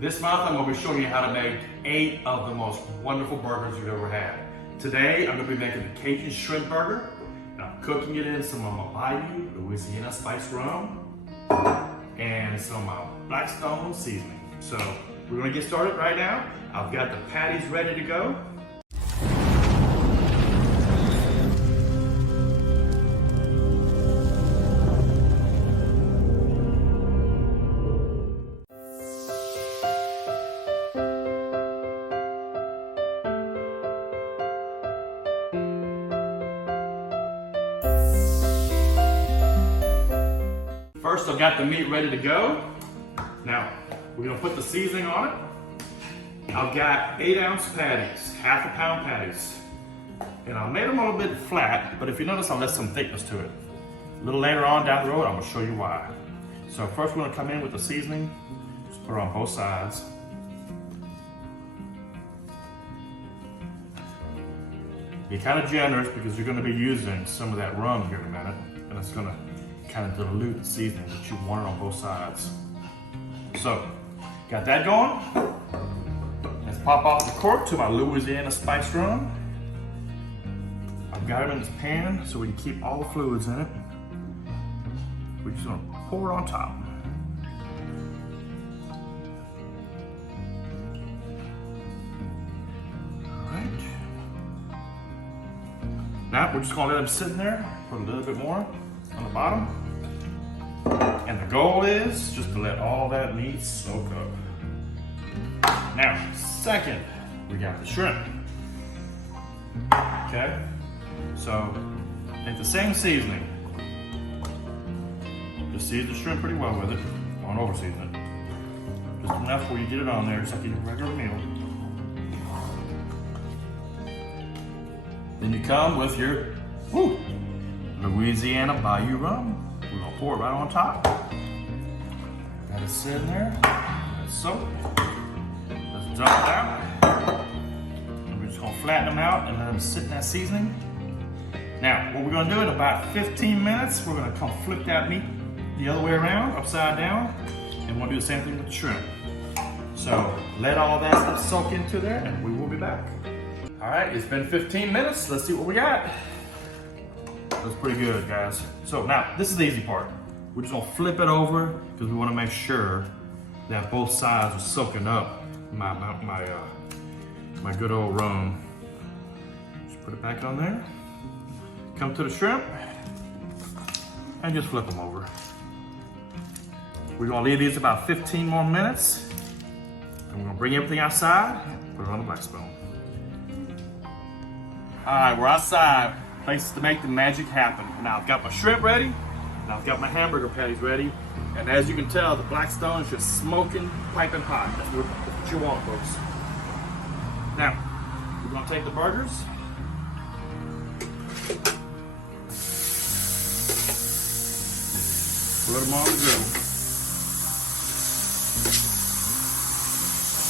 This month I'm going to be showing you how to make 8 of the most wonderful burgers you've ever had. Today I'm going to be making the Cajun Shrimp Burger, and I'm cooking it in some of my Bayou Louisiana Spiced Rum and some of my Blackstone seasoning. So we're going to get started right now. I've got the patties ready to go. First, I've got the meat ready to go. Now, we're gonna put the seasoning on it. I've got 8-ounce patties, half a pound patties. And I made them a little bit flat, but if you notice, I left some thickness to it. A little later on down the road, I'm gonna show you why. So first, we're gonna come in with the seasoning. Just put it on both sides. Be kind of generous because you're gonna be using some of that rum here in a minute, and it's gonna kind of dilute the seasoning that you want it on both sides. So, got that going. Let's pop off the cork to my Louisiana Spiced Rum. I've got it in this pan so we can keep all the fluids in it. We're just gonna pour it on top. All right. Now, we're just gonna let them sit in there for a little bit more on the bottom. And the goal is just to let all that meat soak up. Now, second, we got the shrimp. Okay, so make the same seasoning. Just season the shrimp pretty well with it. Don't over season it. Just enough where you get it on there, just like you do a regular meal. Then you come with your Louisiana Bayou Rum. We're gonna pour it right on top. Got it sitting there. Let it soak. Let's dump it out. And we're just gonna flatten them out and let them sit in that seasoning. Now, what we're gonna do in about 15 minutes, we're gonna come flip that meat the other way around, upside down, and we'll do the same thing with the shrimp. So let all that stuff soak into there, and we will be back. All right, it's been 15 minutes. Let's see what we got. That's pretty good, guys. So now, this is the easy part. We're just gonna flip it over because we wanna make sure that both sides are soaking up my good old rum. Just put it back on there. Come to the shrimp and just flip them over. We're gonna leave these about 15 more minutes, and we're gonna bring everything outside, put it on the Blackstone. All right, we're outside. Places to make the magic happen. Now I've got my shrimp ready, and I've got my hamburger patties ready, and as you can tell, the Blackstone is just smoking, piping hot. That's what you want, folks. Now, we're gonna take the burgers. Put them on the griddle.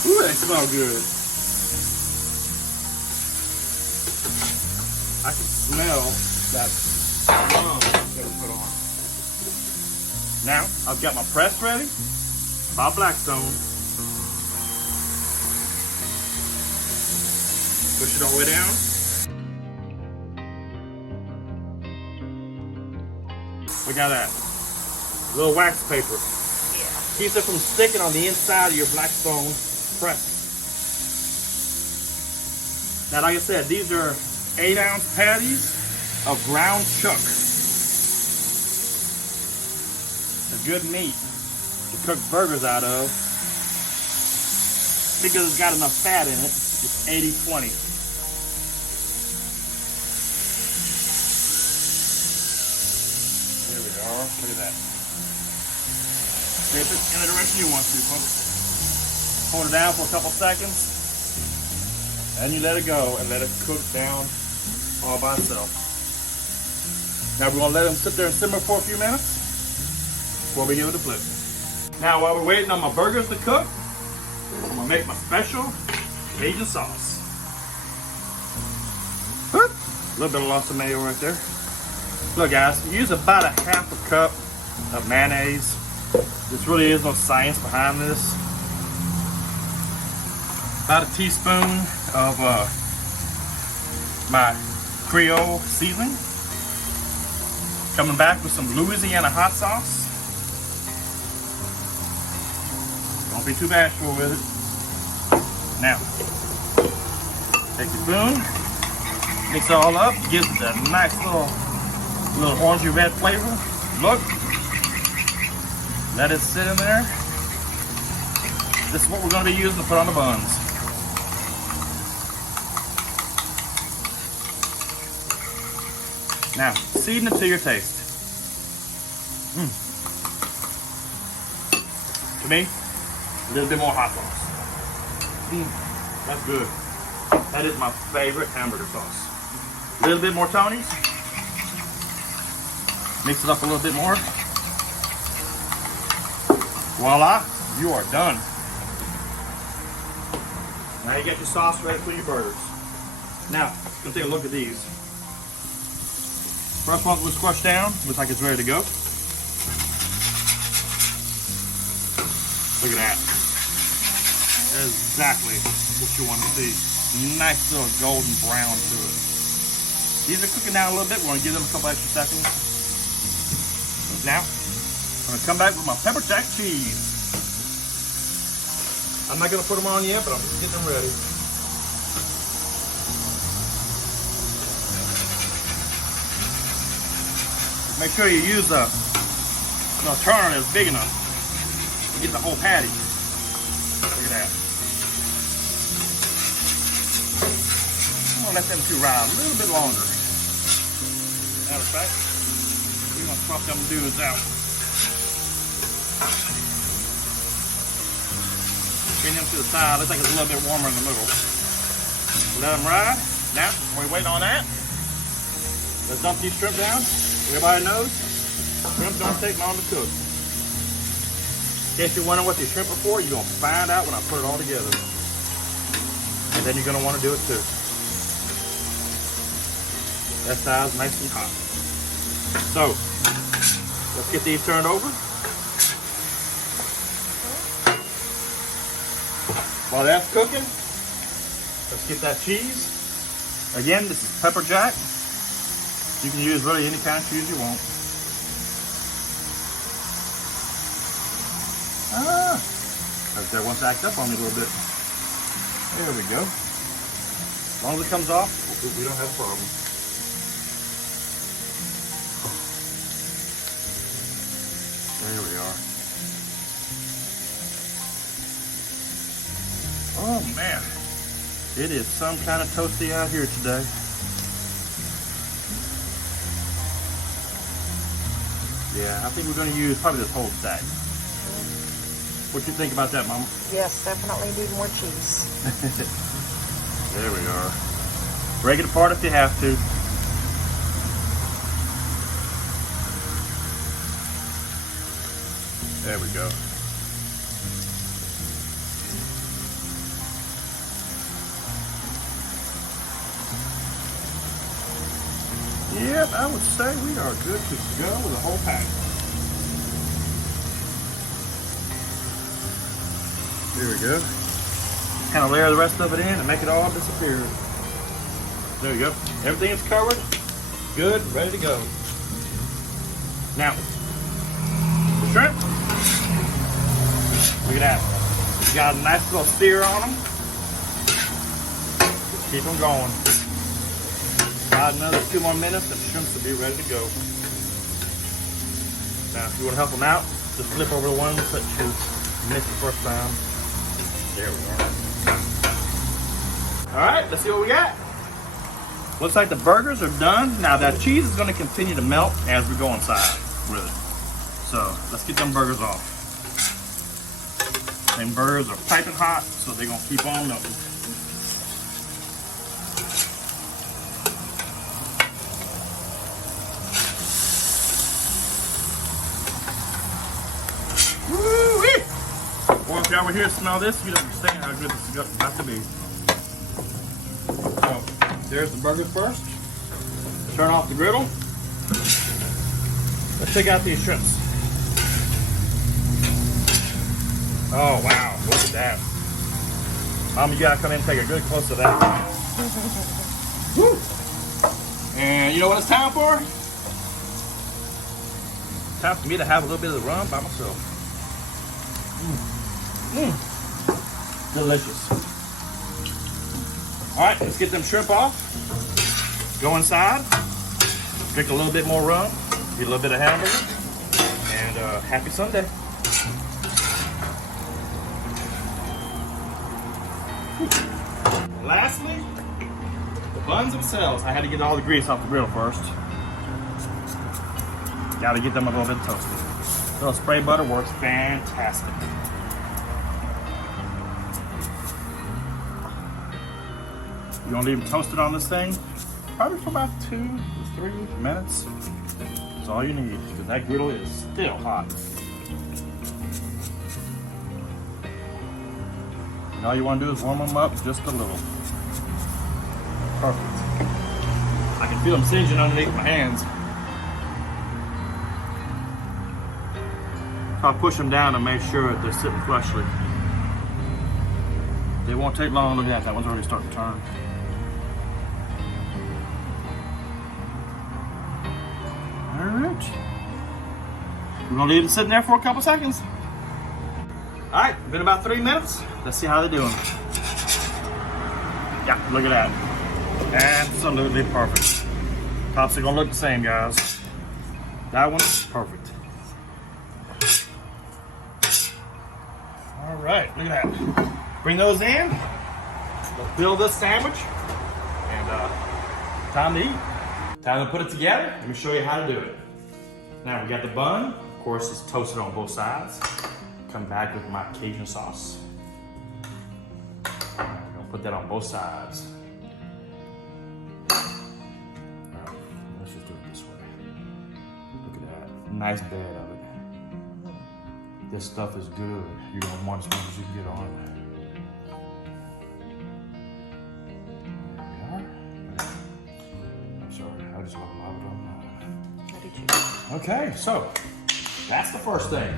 Ooh, they smell good. I can smell that rum that we put on. Now, I've got my press ready by Blackstone. Push it all the way down. We got that little wax paper. Yeah. Keeps it from sticking on the inside of your Blackstone press. Now, like I said, these are 8-ounce patties of ground chuck. A good meat to cook burgers out of because it's got enough fat in it. It's 80-20. There we are. Look at that. Shape it in the direction you want to, folks. Hold it down for a couple seconds. And you let it go and let it cook down all by itself. Now we're gonna let them sit there and simmer for a few minutes before we give it a flip. Now while we're waiting on my burgers to cook, I'm gonna make my special Cajun sauce. A little bit of lots of mayo right there. Look guys, use about a half a cup of mayonnaise. There really is no science behind this. about a teaspoon of my Creole seasoning. Coming back with some Louisiana hot sauce. Don't be too bashful with it. Now, take your spoon, mix it all up, gives it that nice little orangey red flavor. Look, let it sit in there. This is what we're going to be using to put on the buns. Now, season it to your taste. To me, a little bit more hot sauce. That's good. That is my favorite hamburger sauce. A little bit more Tony's. Mix it up a little bit more. Voila, you are done. Now you get your sauce ready for your burgers. Now, let's take a look at these. First one was squashed down. Looks like it's ready to go. Look at that. That's exactly what you want to see. Nice little golden brown to it. These are cooking down a little bit. We're going to give them a couple extra seconds. Now, I'm going to come back with my pepper jack cheese. I'm not going to put them on yet, but I'm just getting them ready. Make sure you use a turner that's big enough to get the whole patty. Look at that. I'm gonna let them two ride a little bit longer. Matter of fact, we're gonna swap them dudes out. Bring them to the side. Looks like it's a little bit warmer in the middle. Let them ride. Now, while we wait on that, let's dump these shrimp down. Everybody knows shrimp don't take long to cook. In case you're wondering what these shrimp are for, you're going to find out when I put it all together. And then you're going to want to do it too. That side's nice and hot. So, let's get these turned over. While that's cooking, let's get that cheese. Again, this is pepper jack. You can use really any kind of cheese you want. Right there, once it acts up on me a little bit. There we go. As long as it comes off, we don't have a problem. There we are. Oh man, it is some kind of toasty out here today. Yeah, I think we're going to use probably this whole stack. What you think about that, Mama? Yes, definitely need more cheese. There we are. Break it apart if you have to. There we go. Yep, I would say we are good to go with the whole pack. There we go. Kind of layer the rest of it in and make it all disappear. There we go. Everything is covered. Good, ready to go. Now, the shrimp. Look at that. It's got a nice little sear on them. Just keep them going. About another 2 more minutes and the shrimps will be ready to go. Now, if you want to help them out, just flip over the ones that you missed the first time. There we are. All right, let's see what we got. Looks like the burgers are done. Now that cheese is going to continue to melt as we go inside with it. So let's get them burgers off. Them burgers are piping hot, so they're going to keep on melting. Well, if y'all were here to smell this, you'd understand how good this is about to be. So, there's the burgers first. Turn off the griddle. Let's check out these shrimps. Oh, wow. Look at that. Mom, you gotta come in and take a good close to that. Woo! And you know what it's time for? Time for me to have a little bit of the rum by myself. Delicious. All right, let's get them shrimp off. Go inside, drink a little bit more rum, get a little bit of hamburger, and happy Sunday. Lastly, the buns themselves. I had to get all the grease off the griddle first. Got to get them a little bit toasted. A little spray butter works fantastic. You're gonna leave them toasted on this thing, probably for about 2 to 3 minutes. That's all you need, because that griddle is still hot. And all you want to do is warm them up just a little. Perfect. I can feel them singeing underneath my hands. I'll push them down to make sure that they're sitting flushly. They won't take long. Look at that one's already starting to turn. All right. We're gonna leave it sitting there for a couple seconds. All right, been about 3 minutes. Let's see how they're doing. Yeah, look at that. Absolutely perfect. Tops are gonna look the same, guys. That one's perfect. All right, look at that. Bring those in. Let's build this sandwich. And time to eat. Time to put it together. Let me show you how to do it. Now we got the bun. Of course, it's toasted on both sides. Come back with my Cajun sauce. We're gonna put that on both sides. Alright, let's just do it this way. Look at that. Nice bed of it. This stuff is good. You're gonna want as much as you can get on it. There we are. I'm sorry, I just love it on that. How did you? Okay, so that's the first thing.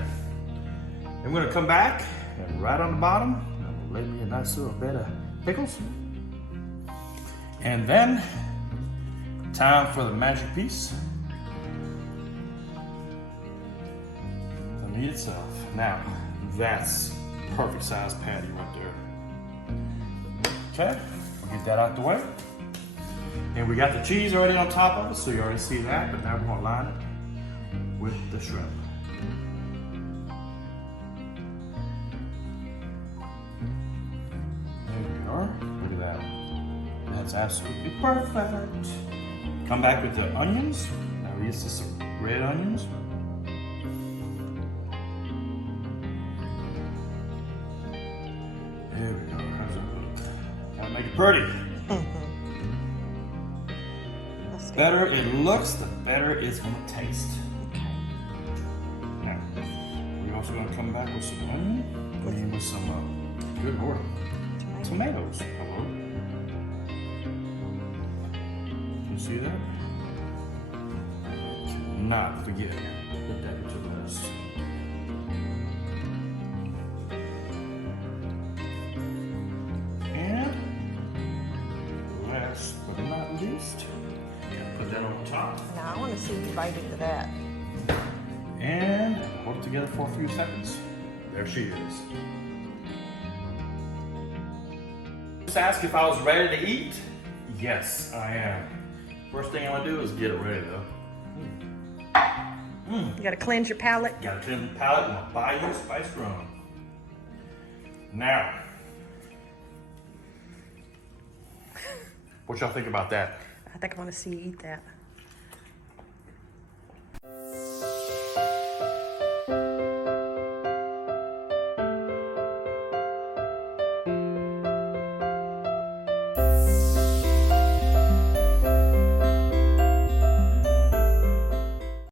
I'm gonna come back and right on the bottom, I'm gonna lay me a nice little bed of pickles. And then, time for the magic piece. The meat itself. Now, that's perfect size patty right there. Okay, we'll get that out the way. And we got the cheese already on top of it, so you already see that, but now we're gonna line it with the shrimp. Look at that. That's absolutely perfect. Come back with the onions. Now we use some red onions. There we go. How's that look? Gotta make it pretty. The better it looks, the better it's gonna taste. Okay. Now, we're also gonna come back with some onion. With some, good lord. Tomatoes. Hello. You see that? Cannot forget the decorative lettuce. And last but not least, put that on top. Now I want to see you bite into that. And hold it together for a few seconds. There she is. Ask if I was ready to eat. Yes, I am. First thing I'm gonna do is get it ready though. You gotta cleanse your palate. Gotta cleanse the palate with my Bayou Spiced Rum. Now, what y'all think about that? I think I want to see you eat that.